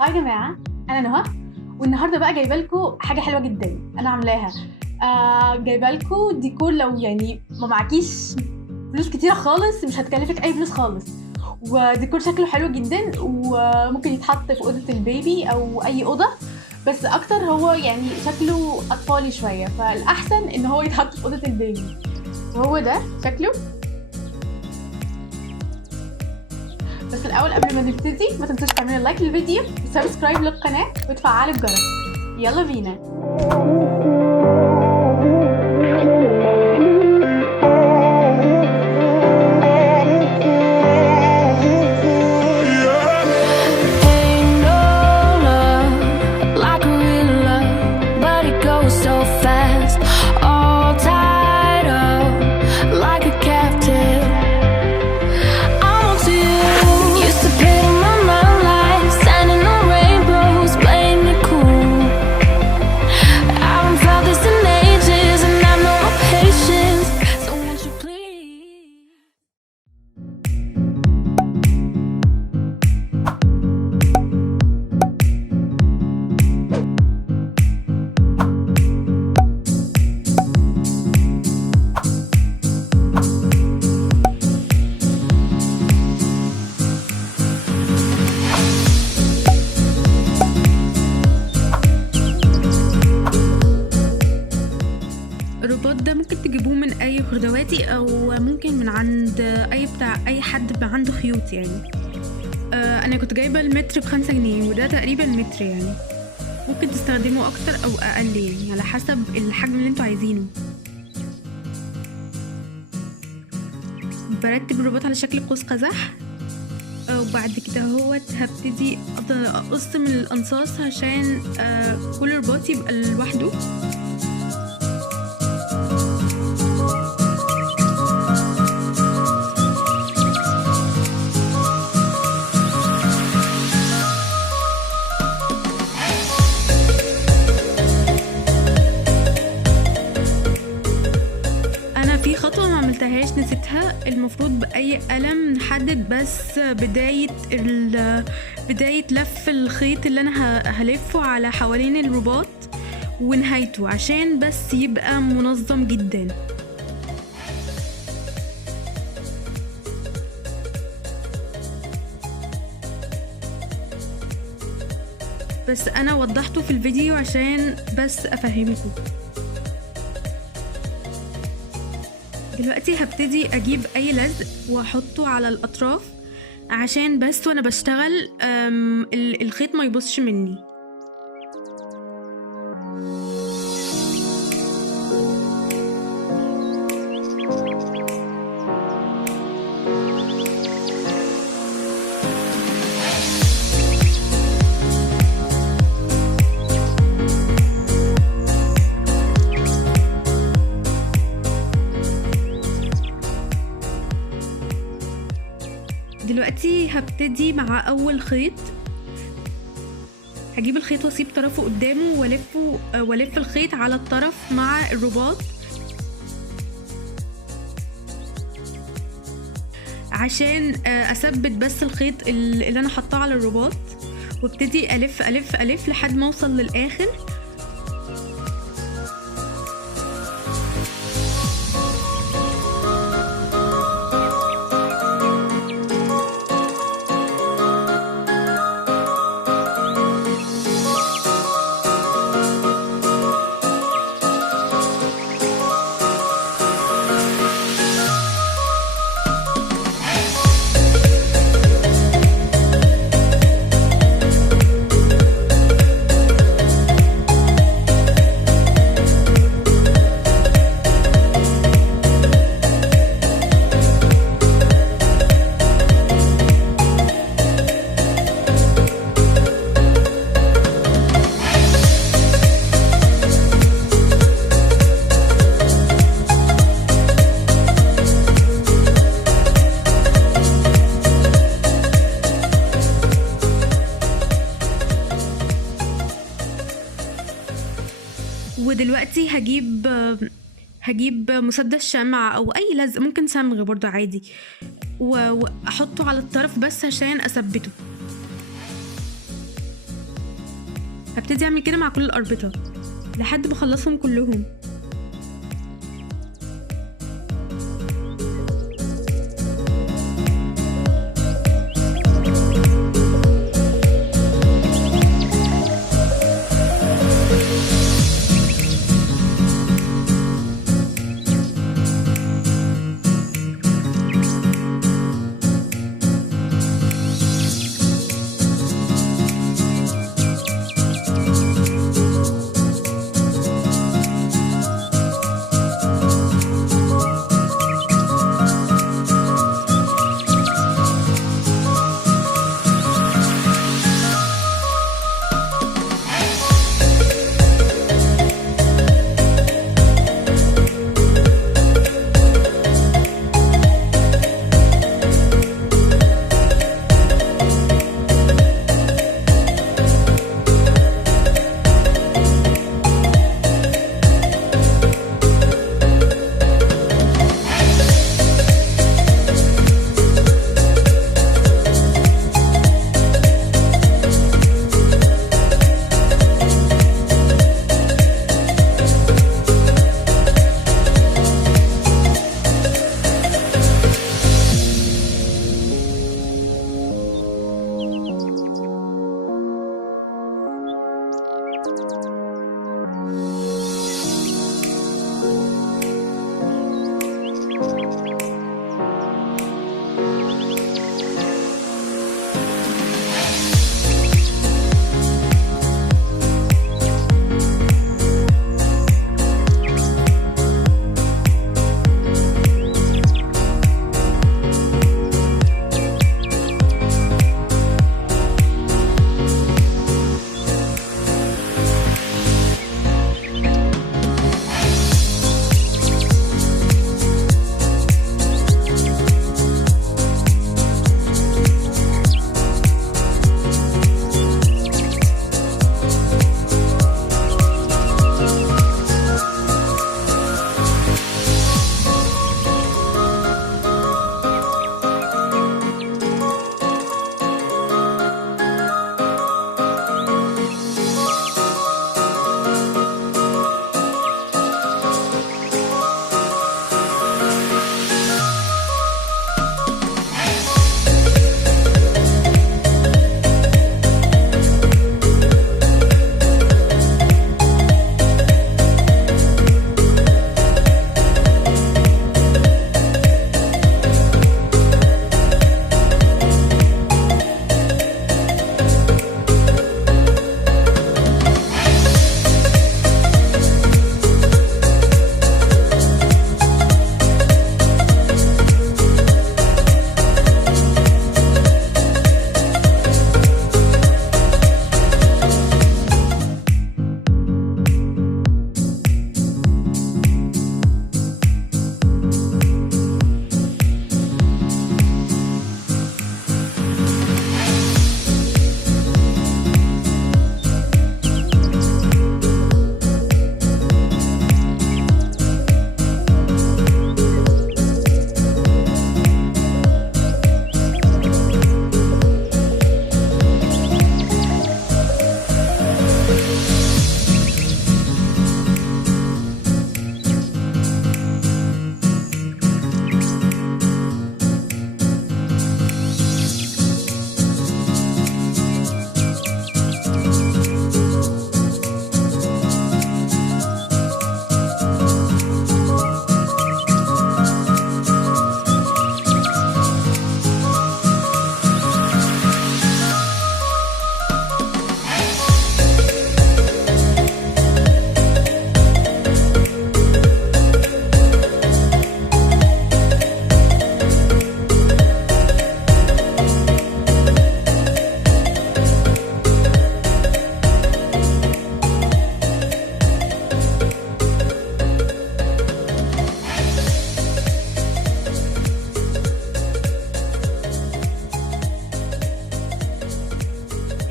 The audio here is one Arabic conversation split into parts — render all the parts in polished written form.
هاي يا جماعه، انا نهى، والنهارده بقى جايبه لكم حاجه حلوه جدا انا عاملاها. جايبه لكم ديكور، لو يعني ما معكيش فلوس كتيره خالص، مش هتكلفك اي فلوس خالص، وديكور شكله حلو جدا وممكن يتحط في اوضه البيبي او اي اوضه، بس اكتر هو يعني شكله اطفالي شويه، فالاحسن ان هو يتحط في اوضه البيبي. هو ده شكله. بس الاول قبل ما نبتدي ما تنسوش تعملوا لايك للفيديو وسبسكرايب للقناه وتفعلوا الجرس. يلا بينا. الرباط ده ممكن تجيبوه من اي خردواتي او ممكن من عند اي حد عنده خيوط يعني. انا كنت جايبه المتر ب5 جنيه، وده تقريبا متر يعني. ممكن تستخدموا اكتر او اقل يعني على حسب الحجم اللي انتوا عايزينه. برتب الرباط على شكل قوس قزح، وبعد كده هبتدي اقص من الانصاص عشان كل رباط يبقى لوحده. نسيتها. المفروض بأي قلم نحدد بس بداية لف الخيط اللي انا هلفه على حوالين الرباط ونهايته، عشان بس يبقى منظم جدا. بس انا وضحته في الفيديو عشان بس افهمكم. دلوقتي هبتدي اجيب اي لزق واحطه على الاطراف عشان بس وانا بشتغل الخيط ما يبصش مني. دلوقتي هبتدي مع اول خيط. هجيب الخيط واسيب طرفه قدامه والف الخيط على الطرف مع الرباط عشان اثبت بس الخيط اللي انا حطاه على الرباط، وابتدي الف الف الف لحد ما اوصل للاخر. ودلوقتي هجيب مسدس شمع او اي لزق، ممكن صمغ برضو عادي، واحطه على الطرف بس عشان اثبته. هبتدي اعمل كده مع كل الاربطه لحد ما اخلصهم كلهم.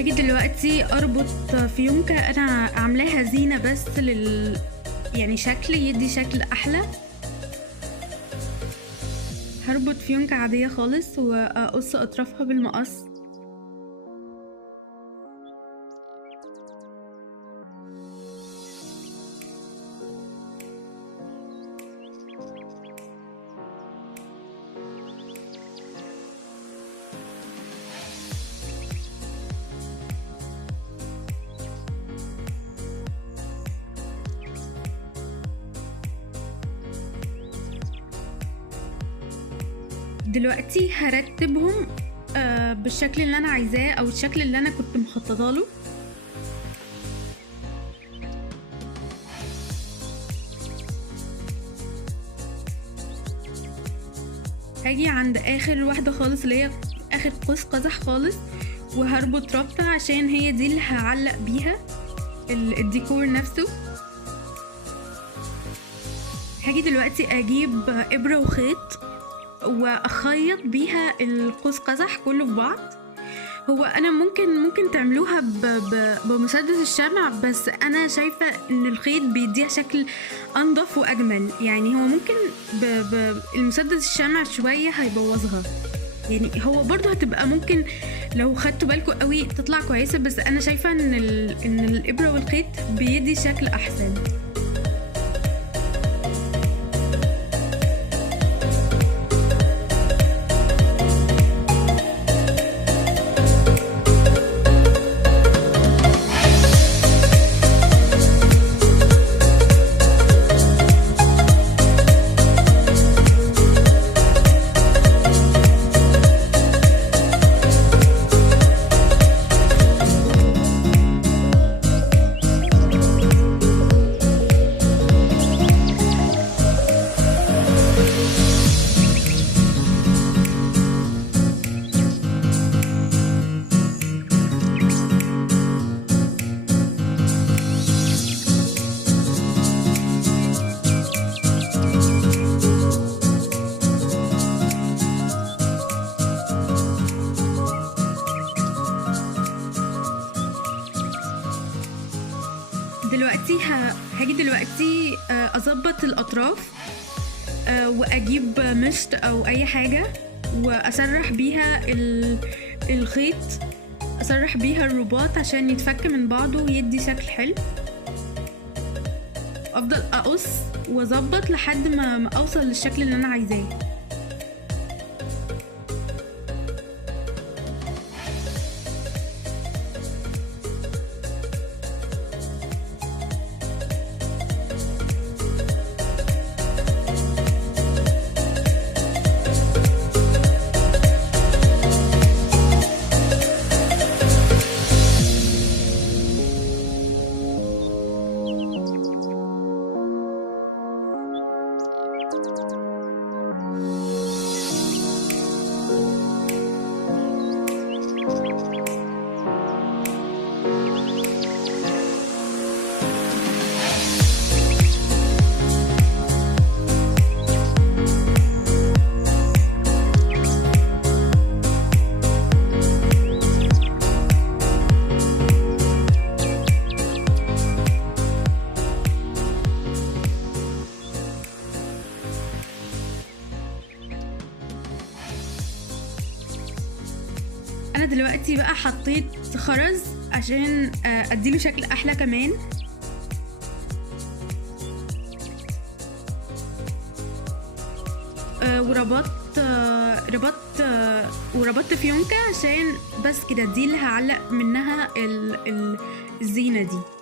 هاجي دلوقتي اربط فيونكة انا عاملاها زينة بس يعني شكل يدي شكل احلى. هربط فيونكة عادية خالص واقص اطرافها بالمقص. دلوقتي هرتبهم بالشكل اللي انا عايزاه او الشكل اللي انا كنت مخططه له. هاجي عند اخر واحده خالص اللي هي اخر قوس قزح خالص، وهربط ربطه عشان هي دي اللي هعلق بيها الديكور نفسه. هاجي دلوقتي اجيب ابره وخيط واخيط بيها القوس قزح كله في بعض. هو انا ممكن تعملوها بمسدس الشمع، بس انا شايفه ان الخيط بيديها شكل انضف واجمل. يعني هو ممكن المسدس الشمع شويه هيبوظها، يعني هو برضه هتبقى ممكن لو خدتوا بالكم قوي تطلع كويسه، بس انا شايفه ان الابره والخيط بيدي شكل احسن. هاجي دلوقتي اظبط الاطراف واجيب مشط او اي حاجه واسرح بيها الخيط، اسرح بيها الرباط عشان يتفك من بعضه ويدي شكل حلو. افضل اقص واظبط لحد ما اوصل للشكل اللي انا عايزاه. انا دلوقتي بقى حطيت خرز عشان اديله شكل احلى كمان. وربطت فيونكة عشان بس كده دي اللي هعلق منها الزينة دي.